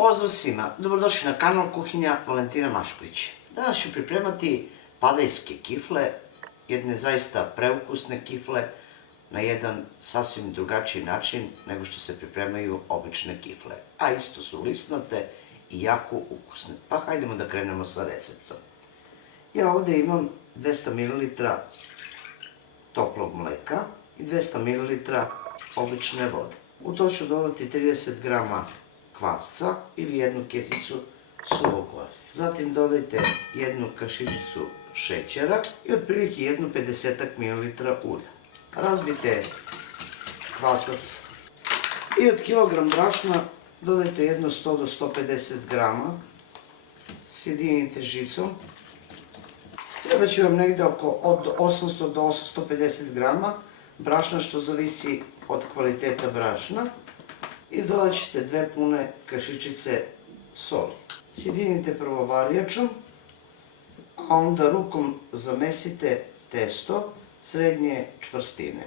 Pozdrav svima, dobrodošli na kanal Kuhinja Valentina Mašković. Danas ću pripremati padajske kifle, jedne zaista preukusne kifle, na jedan sasvim drugačiji način nego što se pripremaju obične kifle. A isto su lisnate i jako ukusne. Pa hajdemo da krenemo sa receptom. Ja ovde imam 200 ml toplog mleka i 200 ml obične vode. U to ću dodati 30 g kvasca ili jednu kesicu suvog kvasca. Zatim dodajte jednu kašičicu šećera i otprilike jednu 50 ml ulja. Razbijte kvasac i od kilogram brašna dodajte jedno 100 do 150 g. Sjedinite žicom. Treba će vam negde od 800 do 850 g brašna, što zavisi od kvaliteta brašna. I dodat ćete 2 pune kašičice soli. Sjedinite prvo varjačom, a onda rukom zamesite testo srednje čvrstine.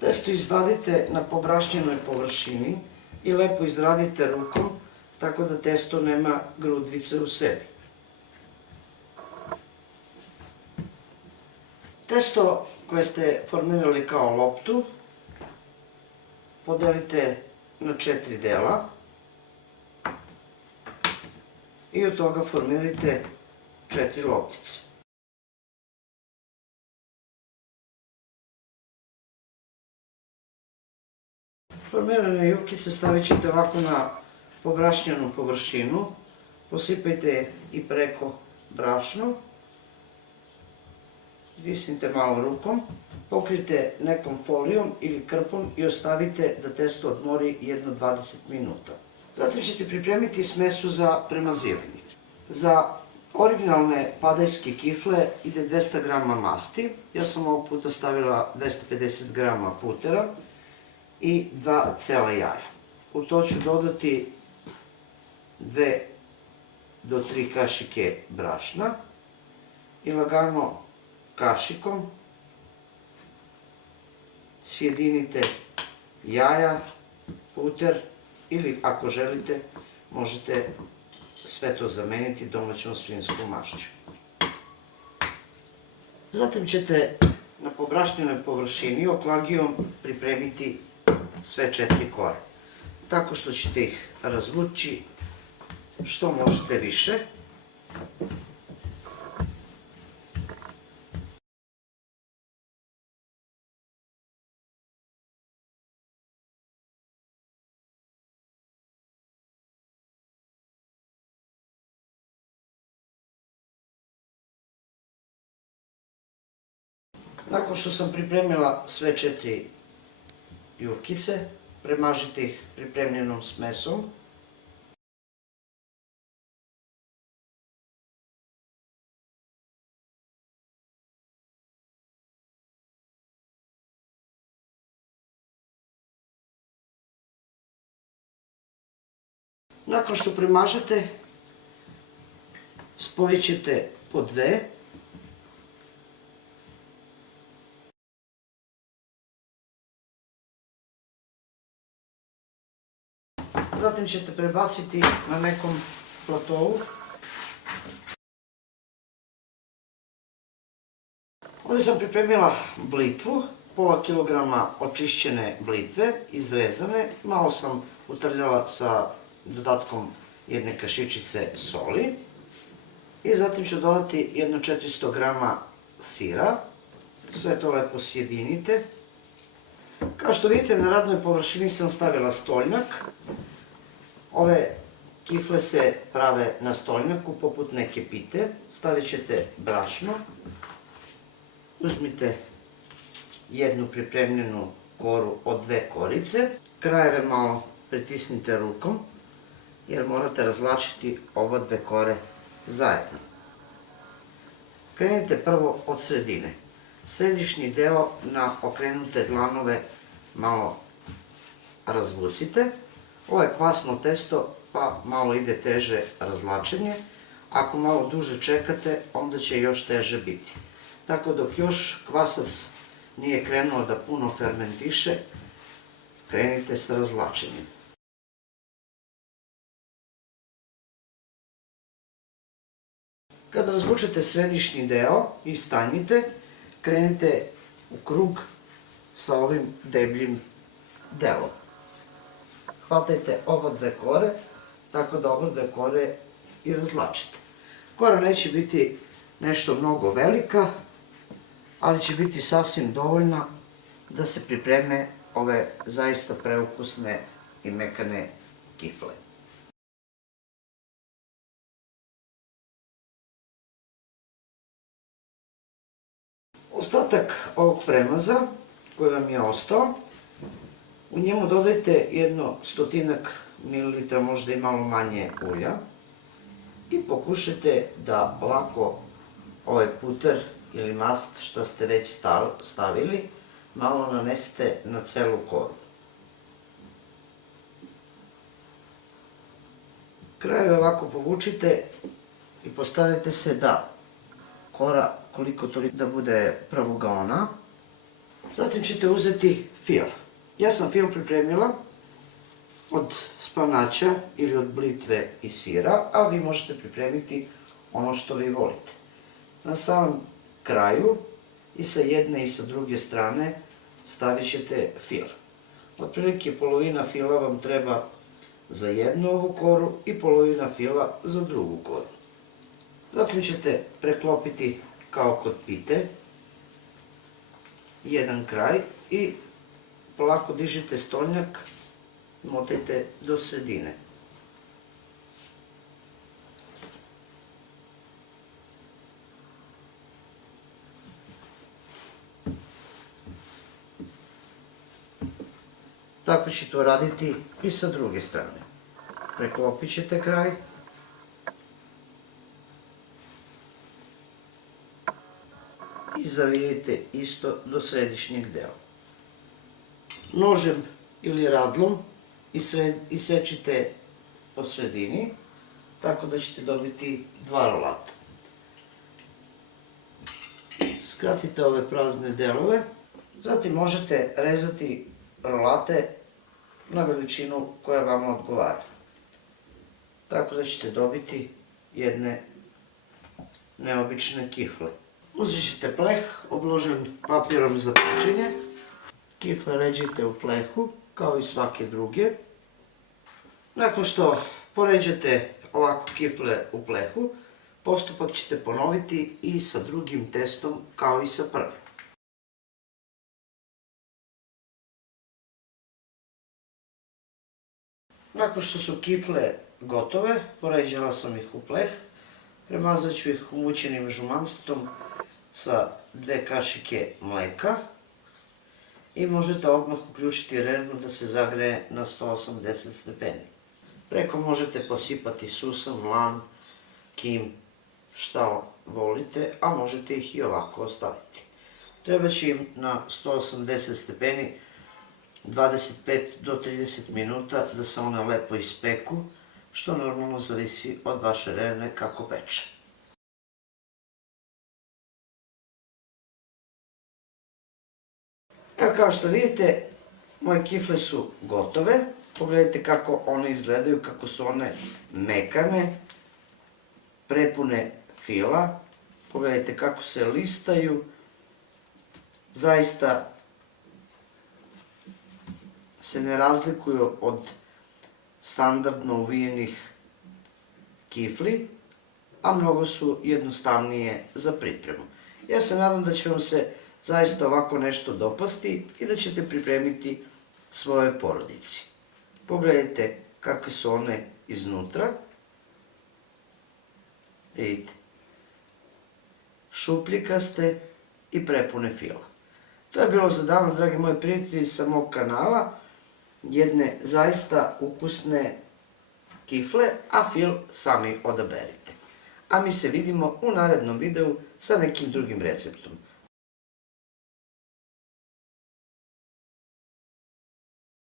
Testo izvadite na pobrašnjenoj površini i lepo izradite rukom, tako da testo nema grudvice u sebi. Testo koje ste formirali kao loptu podelite na 4 dela i od toga formirajte 4 loptice. Formirane jufkice stavit ćete ovako na pobrašnjenu površinu, posipajte i preko brašno, stisnite malo rukom, pokrijte nekom folijom ili krpom i ostavite da testo odmori jedno 20 minuta. Zatim ćete pripremiti smesu za premazivanje. Za originalne padajske kifle ide 200 g masti, ja sam ovog puta stavila 250 g putera i 2 cela jaja. U to ću dodati 2 do 3 kašike brašna i lagano kašikom sjedinite jaja, puter ili ako želite možete sve to zameniti domaćom svinjskom mašću. Zatim ćete na pobrašnjenoj površini oklagijom pripremiti sve 4 kore, tako što ćete ih razvući što možete više. Nakon što sam pripremila sve 4 jufkice, premažite ih pripremljenom smesom. Nakon što premažete, spojit ćete po 2. Zatim ćete prebaciti na nekom platovu. Ovdje sam pripremila blitvu, pola kilograma očišćene blitve, izrezane. Malo sam utrljala sa dodatkom jedne kašičice soli. I zatim ću dodati jedno 400 g sira. Sve to lepo sjedinite. Kao što vidite, na radnoj površini sam stavila stolnjak. Ove kifle se prave na stolnjaku poput neke pite. Stavit ćete brašno. Uzmite jednu pripremljenu koru od 2 korice. Krajeve malo pritisnite rukom jer morate razvlačiti oba 2 kore zajedno. Krenite prvo od sredine. Središnji deo na okrenute dlanove malo razvucite. Ovo je kvasno testo pa malo ide teže razvlačenje. Ako malo duže čekate, onda će još teže biti. Tako dok još kvasac nije krenuo da puno fermentiše, krenite sa razvlačenjem. Kada razvučete središnji deo i stanjite, krenite u krug sa ovim debljim delom. Hvatajte oba dve kore, tako da oba dve kore i razvlačite. Kora neće biti nešto mnogo velika, ali će biti sasvim dovoljna da se pripreme ove zaista preukusne i mekane kifle. Ostatak ovog premaza koji vam je ostao, u njemu dodajte jedno 100 ml, možda i malo manje ulja i pokušajte da ovako ovaj puter ili mast što ste već stavili malo nanesete na celu koru. Krajeve ovako povučite i postarajte se da kora koliko toliko da bude pravogaona. Zatim ćete uzeti fil. Ja sam fil pripremila od spanaća ili od blitve i sira, a vi možete pripremiti ono što vi volite. Na samom kraju i sa jedne i sa druge strane stavit ćete fil. Otprilike polovina fila vam treba za jednu ovu koru i polovina fila za drugu koru. Zatim ćete preklopiti kao kod pite jedan kraj i polako dižite stolnjak, motajte do sredine. Tako ćete uraditi i sa druge strane. Preklopit ćete kraj i zavijete isto do središnjeg dela. Nožem ili radlom isečite po sredini, tako da ćete dobiti dva rolata. Skratite ove prazne delove, zatim možete rezati rolate na veličinu koja vam odgovara. Tako da ćete dobiti jedne neobične kifle. Uzet ćete pleh obložen papirom za pečenje. Kifle ređite u plehu, kao i svake druge. Nakon što poređate ovako kifle u plehu, postupak ćete ponoviti i sa drugim testom kao i sa prvim. Nakon što su kifle gotove, poređala sam ih u pleh, premazat ću ih umućenim žumancetom sa 2 kašike mleka i možete odmah uključiti rernu da se zagreje na 180 stepeni. Preko možete posipati susan, lan, kim, šta volite, a možete ih i ovako ostaviti. Treba će im na 180 stepeni 25 do 30 minuta da se one lepo ispeku, što normalno zavisi od vaše rerne kako peče. Kao što vidite, moje kifle su gotove. Pogledajte kako one izgledaju, kako su one mekane, prepune fila. Pogledajte kako se listaju. Zaista se ne razlikuju od standardno uvijenih kifli, a mnogo su jednostavnije za pripremu. Ja se nadam da će vam se zaista ovako nešto dopasti i da ćete pripremiti svojoj porodici. Pogledajte kakve su one iznutra. Vidite. Šupljikaste i prepune fila. To je bilo za danas, dragi moji prijatelji, sa mog kanala. Jedne zaista ukusne kifle, a fil sami odaberite. A mi se vidimo u narednom videu sa nekim drugim receptom.